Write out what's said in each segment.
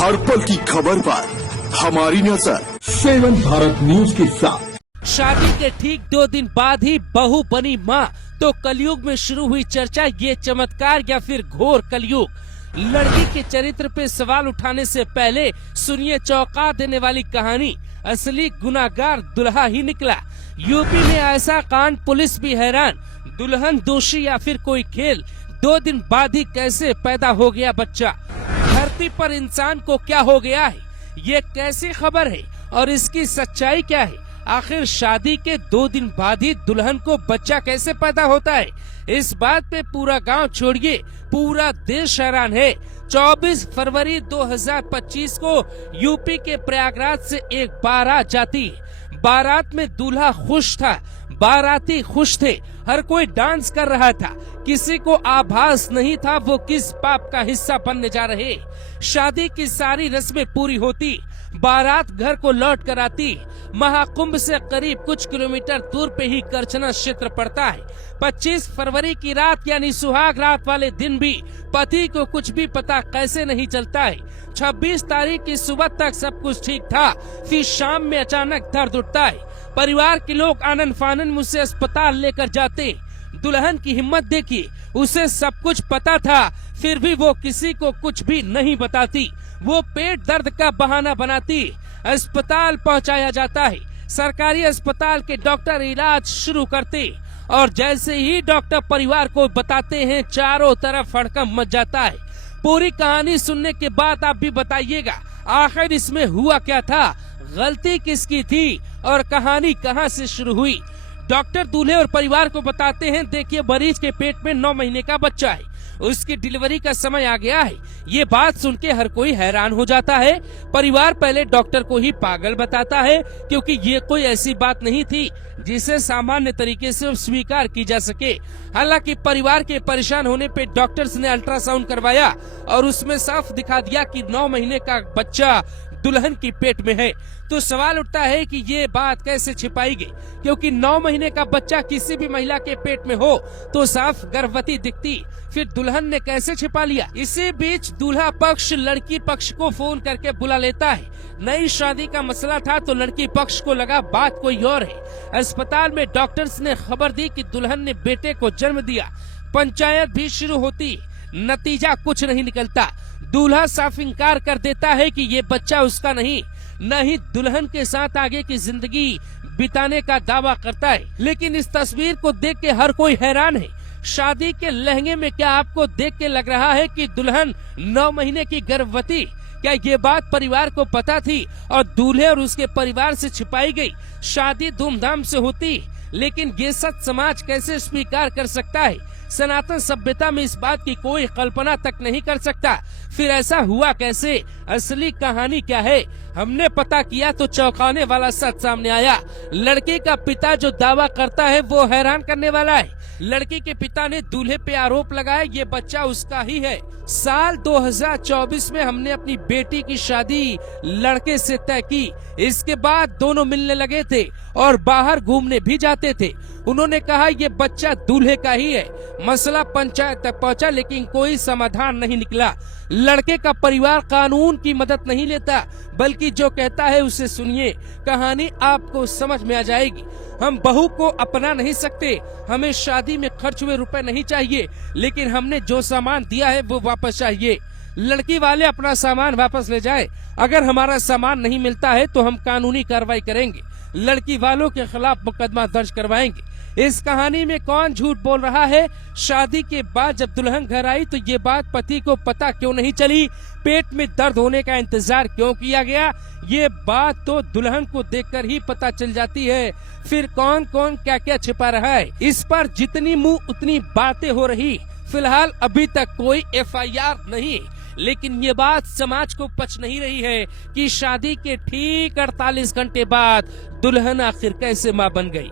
हर पल की खबर पर हमारी नजर 7 भारत न्यूज के साथ। शादी के ठीक 2 दिन बाद ही बहू बनी मां, तो कलयुग में शुरू हुई चर्चा, ये चमत्कार या फिर घोर कलयुग। लड़की के चरित्र पे सवाल उठाने से पहले सुनिए चौंका देने वाली कहानी। असली गुनाहगार दुल्हा ही निकला। यूपी में ऐसा कांड, पुलिस भी हैरान। दुल्हन दोषी या फिर कोई खेल? 2 दिन बाद ही कैसे पैदा हो गया बच्चा? धरती पर इंसान को क्या हो गया है? ये कैसी खबर है और इसकी सच्चाई क्या है? आखिर शादी के 2 दिन बाद ही दुल्हन को बच्चा कैसे पैदा होता है? इस बात पे पूरा गांव छोड़िए, पूरा देश हैरान है। 24 फरवरी 2025 को यूपी के प्रयागराज से एक बारात जाती है। बारात में दूल्हा खुश था, बाराती खुश थे, हर कोई डांस कर रहा था। किसी को आभास नहीं था वो किस पाप का हिस्सा बनने जा रहे। शादी की सारी रस्में पूरी होती, बारात घर को लौट कर आती। महाकुंभ से करीब कुछ किलोमीटर दूर पे ही करछना क्षेत्र पड़ता है। 25 फरवरी की रात यानी सुहाग रात वाले दिन भी पति को कुछ भी पता कैसे नहीं चलता है। 26 तारीख की सुबह तक सब कुछ ठीक था, फिर शाम में अचानक दर्द उठता है। परिवार के लोग आनन फानन मुझसे अस्पताल लेकर जाते। दुल्हन की हिम्मत देखिए, उसे सब कुछ पता था, फिर भी वो किसी को कुछ भी नहीं बताती। वो पेट दर्द का बहाना बनाती। अस्पताल पहुंचाया जाता है। सरकारी अस्पताल के डॉक्टर इलाज शुरू करते और जैसे ही डॉक्टर परिवार को बताते हैं, चारों तरफ हड़कंप मच जाता है। पूरी कहानी सुनने के बाद आप भी बताइएगा, आखिर इसमें हुआ क्या था, गलती किसकी थी और कहानी कहां से शुरू हुई। डॉक्टर दूल्हे और परिवार को बताते हैं, देखिए मरीज के पेट में 9 महीने का बच्चा है, उसकी डिलीवरी का समय आ गया है। ये बात सुन के हर कोई हैरान हो जाता है। परिवार पहले डॉक्टर को ही पागल बताता है, क्योंकि ये कोई ऐसी बात नहीं थी जिसे सामान्य तरीके से स्वीकार की जा सके। हालांकि परिवार के परेशान होने पे डॉक्टर्स ने अल्ट्रासाउंड करवाया और उसमें साफ दिखा दिया कि 9 महीने का बच्चा दुल्हन की पेट में है। तो सवाल उठता है कि ये बात कैसे छिपाई गई, क्योंकि 9 महीने का बच्चा किसी भी महिला के पेट में हो तो साफ गर्भवती दिखती, फिर दुल्हन ने कैसे छिपा लिया? इसी बीच दूल्हा पक्ष लड़की पक्ष को फोन करके बुला लेता है। नई शादी का मसला था तो लड़की पक्ष को लगा बात कोई और है। अस्पताल में डॉक्टर्स ने खबर दी कि दुल्हन ने बेटे को जन्म दिया। पंचायत भी शुरू होती, नतीजा कुछ नहीं निकलता। दूल्हा साफ इंकार कर देता है कि ये बच्चा उसका नहीं, न ही दुल्हन के साथ आगे की जिंदगी बिताने का दावा करता है। लेकिन इस तस्वीर को देख के हर कोई हैरान है। शादी के लहंगे में क्या आपको देख के लग रहा है कि दुल्हन 9 महीने की गर्भवती? क्या ये बात परिवार को पता थी और दूल्हे और उसके परिवार से छिपाई गई? शादी धूमधाम से होती, लेकिन ये सच समाज कैसे स्वीकार कर सकता है? सनातन सभ्यता में इस बात की कोई कल्पना तक नहीं कर सकता। फिर ऐसा हुआ कैसे? असली कहानी क्या है? हमने पता किया तो चौंकाने वाला सच सामने आया। लड़के का पिता जो दावा करता है वो हैरान करने वाला है। लड़की के पिता ने दूल्हे पे आरोप लगाया ये बच्चा उसका ही है। साल 2024 में हमने अपनी बेटी की शादी लड़के से तय की। इसके बाद दोनों मिलने लगे थे और बाहर घूमने भी जाते थे। उन्होंने कहा ये बच्चा दूल्हे का ही है। मसला पंचायत तक पहुंचा, लेकिन कोई समाधान नहीं निकला। लड़के का परिवार कानून की मदद नहीं लेता, बल्कि जो कहता है उसे सुनिए, कहानी आपको समझ में आ जाएगी। हम बहू को अपना नहीं सकते, हमें शादी में खर्च हुए रुपए नहीं चाहिए, लेकिन हमने जो सामान दिया है वो वापस चाहिए। लड़की वाले अपना सामान वापस ले जाए। अगर हमारा सामान नहीं मिलता है तो हम कानूनी कार्रवाई करेंगे, लड़की वालों के खिलाफ मुकदमा दर्ज करवाएंगे। इस कहानी में कौन झूठ बोल रहा है? शादी के बाद जब दुल्हन घर आई तो ये बात पति को पता क्यों नहीं चली? पेट में दर्द होने का इंतजार क्यों किया गया? ये बात तो दुल्हन को देखकर ही पता चल जाती है। फिर कौन कौन क्या क्या छिपा रहा है, इस पर जितनी मुंह उतनी बातें हो रही। फिलहाल अभी तक कोई FIR नहीं, लेकिन ये बात समाज को पच नहीं रही है कि शादी के ठीक 48 घंटे बाद दुल्हन आखिर कैसे मां बन गई।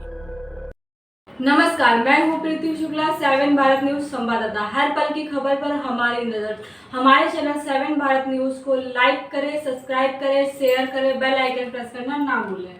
नमस्कार, मैं हूँ प्रीति शुक्ला, 7 भारत न्यूज संवाददाता। हर पल की खबर पर हमारी नजर। हमारे चैनल 7 भारत न्यूज को लाइक करें, सब्सक्राइब करें, शेयर करें, बेल आइकन प्रेस करना ना भूलें।